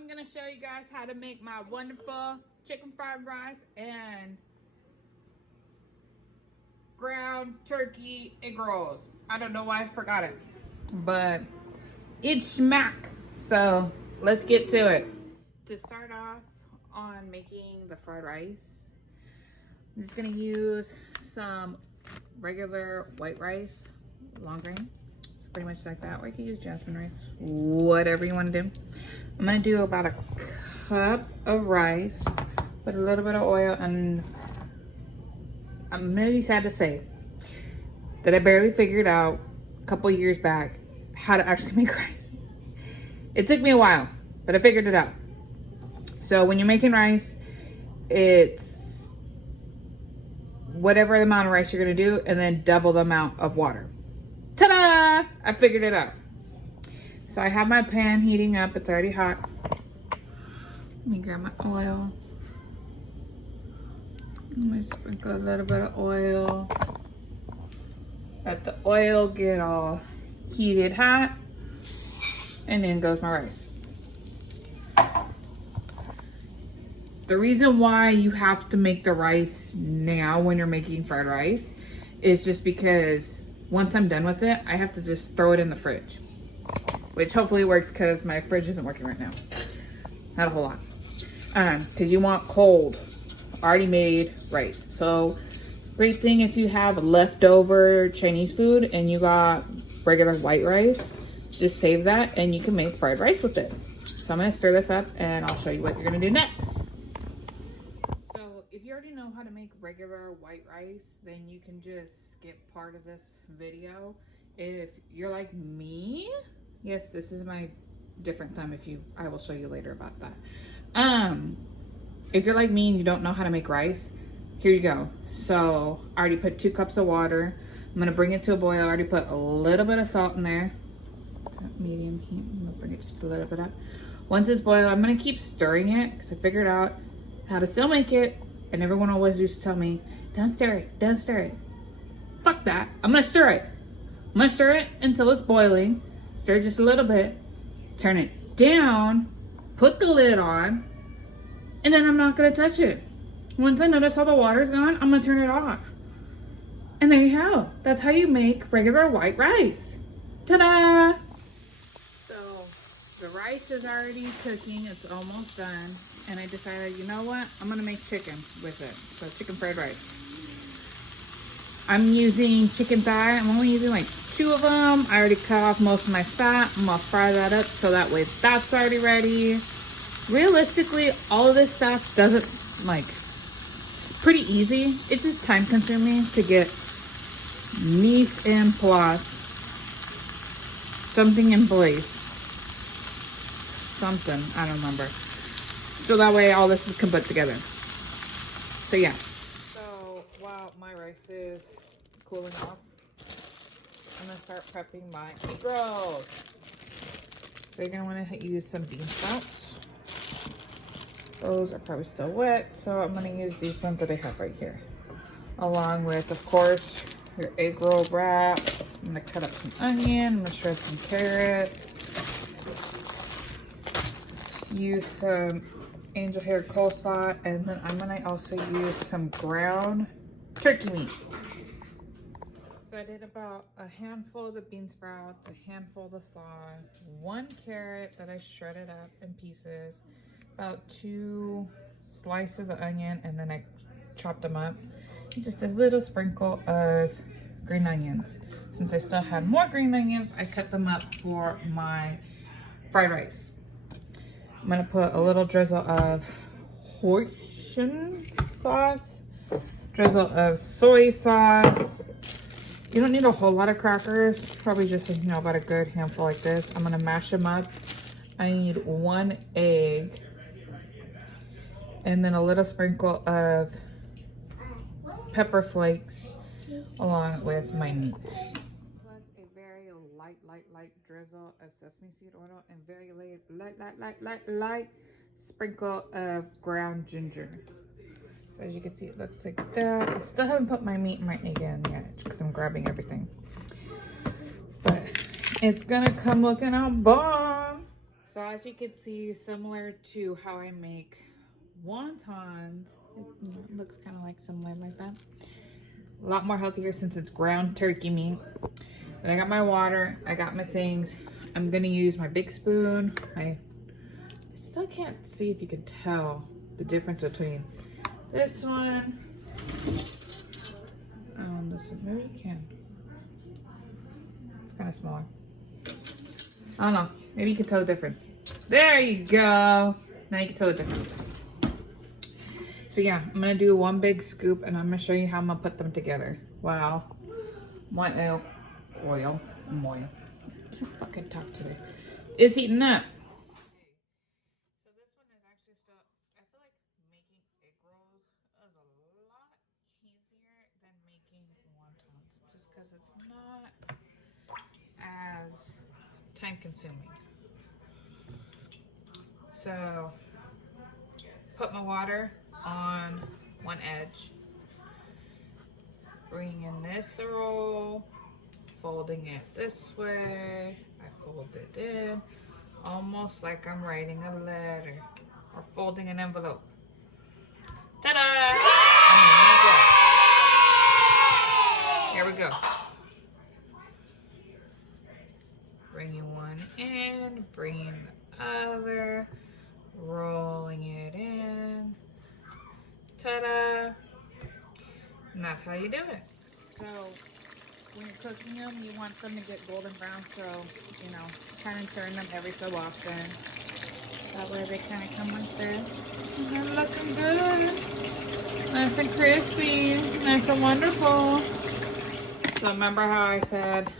I'm gonna show you guys how to make my wonderful chicken fried rice and ground turkey egg rolls. I don't know why I forgot it, but it's smack. So let's get to it. To start off on making the fried rice, I'm just gonna use some regular white rice, long grain. So pretty much like that, or you can use jasmine rice, whatever you want to do. I'm gonna do about a cup of rice, put a little bit of oil, and I'm really sad to say that I barely figured out a couple years back how to actually make rice. It took me a while, but I figured it out. So when you're making rice, it's whatever amount of rice you're gonna do and then double the amount of water. Ta-da! I figured it out. So I have my pan heating up, it's already hot. Let me grab my oil. I'm gonna sprinkle a little bit of oil. Let the oil get all heated hot. And then goes my rice. The reason why you have to make the rice now when you're making fried rice is just because once I'm done with it, I have to just throw it in the fridge. Which hopefully works because my fridge isn't working right now. Not a whole lot. Because you want cold, already made rice. So great thing if you have leftover Chinese food and you got regular white rice, just save that and you can make fried rice with it. So I'm gonna stir this up and I'll show you what you're gonna do next. So if you already know how to make regular white rice, then you can just skip part of this video. If you're like me, yes, this is my different thumb. I will show you later about that. If you're like me and you don't know how to make rice, here you go. So I already put 2 cups of water. I'm gonna bring it to a boil. I already put a little bit of salt in there. It's at medium heat. I'm gonna bring it just a little bit up. Once it's boiled, I'm gonna keep stirring it because I figured out how to still make it. And everyone always used to tell me, don't stir it, don't stir it. Fuck that, I'm gonna stir it. I'm gonna stir it until it's boiling. Stir it just a little bit, turn it down, put the lid on, and then I'm not gonna touch it. Once I notice all the water's gone, I'm gonna turn it off. And there you go. That's how you make regular white rice. Ta-da! So the rice is already cooking, it's almost done. And I decided, you know what? I'm gonna make chicken with it. So chicken fried rice. I'm using chicken thigh. I'm only using like 2 of them. I already cut off most of my fat. I'm gonna fry that up so that way that's already ready. Realistically, all of this stuff doesn't it's pretty easy. It's just time consuming to get mise en place, something in place, something, I don't remember. So that way all this can put together. So yeah. So while my rice is cooling off, I'm gonna start prepping my egg rolls. So you're gonna wanna use some bean sprouts. Those are probably still wet, so I'm gonna use these ones that I have right here. Along with, of course, your egg roll wraps. I'm gonna cut up some onion, I'm gonna shred some carrots. Use some angel hair coleslaw, and then I'm gonna also use some ground turkey meat. So I did about a handful of the bean sprouts, a handful of the slaw, 1 carrot that I shredded up in pieces, about 2 slices of onion, and then I chopped them up. Just a little sprinkle of green onions. Since I still had more green onions, I cut them up for my fried rice. I'm gonna put a little drizzle of hoisin sauce, drizzle of soy sauce. You don't need a whole lot of crackers, probably just, about a good handful like this. I'm gonna mash them up. I need 1 egg, and then a little sprinkle of pepper flakes along with my meat. Plus a very light drizzle of sesame seed oil and very light sprinkle of ground ginger. So as you can see, it looks like that. I still haven't put my meat and my egg in yet because I'm grabbing everything. But it's gonna come looking out bomb. So as you can see, similar to how I make wontons, it looks kind of like similar like that. A lot more healthier since it's ground turkey meat. But I got my water, I got my things. I'm gonna use my big spoon. I still can't see if you can tell the difference between this one and this one. Maybe you can. It's kind of smaller. I don't know. Maybe you can tell the difference. There you go. Now you can tell the difference. So yeah, I'm gonna do one big scoop and I'm gonna show you how I'm gonna put them together. Wow. My oil. I can't fucking talk today. It's heating up. So this one is actually still, I feel like making egg rolls is a lot easier than making wontons. Just because it's not as time consuming. So put my water on one edge, bring in this roll, folding it this way. I fold it in almost like I'm writing a letter or folding an envelope. Ta-da! Here we go. Bringing one in, bringing the other, rolling it in. Ta-da! And that's how you do it. So when you're cooking them, you want them to get golden brown, so, you know, kind of turn them every so often. That way they kind of come like this. And they're looking good. Nice and crispy. Nice and wonderful. So remember how I said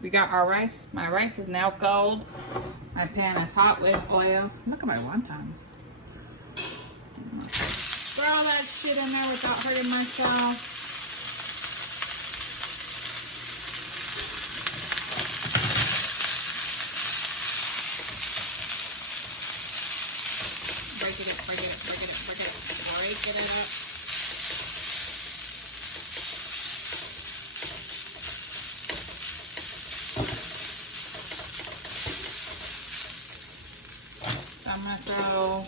we got our rice? My rice is now cold. My pan is hot with oil. Look at my wontons. Throw all that shit in there without hurting myself. Break it up. So I'm gonna throw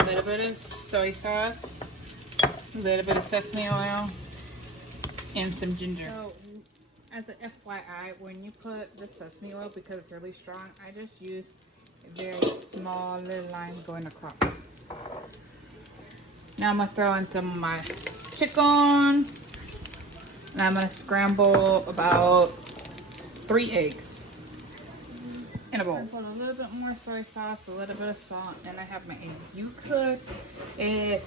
a little bit of soy sauce, a little bit of sesame oil, and some ginger. So, as an FYI, when you put the sesame oil, because it's really strong, I just use a very small little line going across. Now I'm gonna throw in some of my chicken, and I'm gonna scramble about 3 eggs in a bowl. I put a little bit more soy sauce, a little bit of salt, and I have my egg. You could, if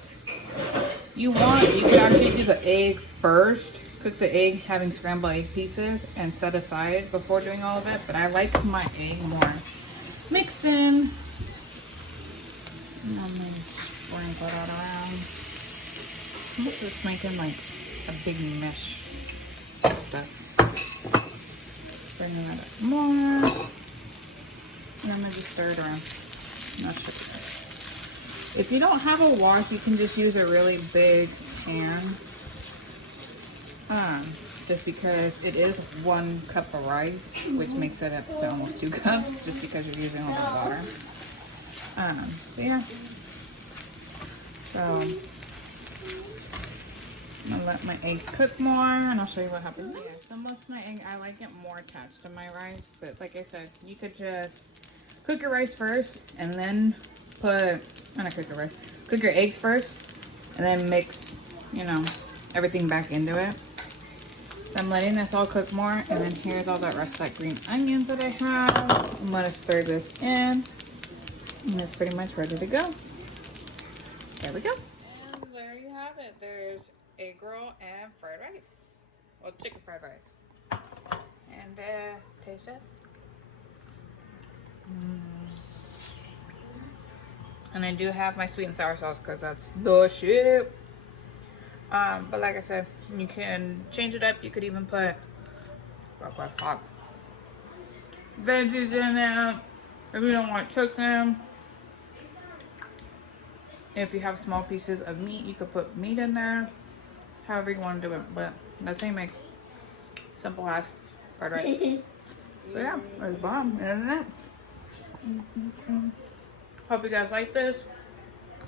you want, you could actually do the egg first. Cook the egg, having scrambled egg pieces, and set aside before doing all of it. But I like my egg more mixed in. And I'm gonna sprinkle that around. It's almost just making like a big mesh of stuff. Bringing that up more. And I'm gonna just stir it around. If you don't have a wok, you can just use a really big pan. Just because it is 1 cup of rice, which makes it up to almost 2 cups, just because you're using a lot of water. So yeah. So I'm gonna let my eggs cook more, and I'll show you what happens. Yeah, so most of my egg, I like it more attached to my rice, but like I said, you could just cook your rice first, and then cook your eggs first, and then mix, you know, everything back into it. So I'm letting this all cook more, and then here's all that russet green onions that I have. I'm gonna stir this in, and it's pretty much ready to go. There we go. And there you have it. There's egg roll and fried rice. Well, chicken fried rice. And taste test. And I do have my sweet and sour sauce because that's the shit. But like I said, you can change it up. You could even put hot veggies in it if you don't want chicken. If you have small pieces of meat, you could put meat in there. However you want to do it. But that's how you make simple ass fried rice. So yeah, there's bomb, isn't it? Hope you guys like this.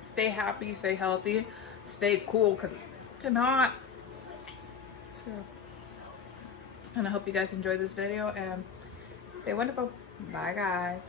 Stay happy, stay healthy, stay cool, because it's fucking hot. And I hope you guys enjoyed this video, and stay wonderful. Bye, guys.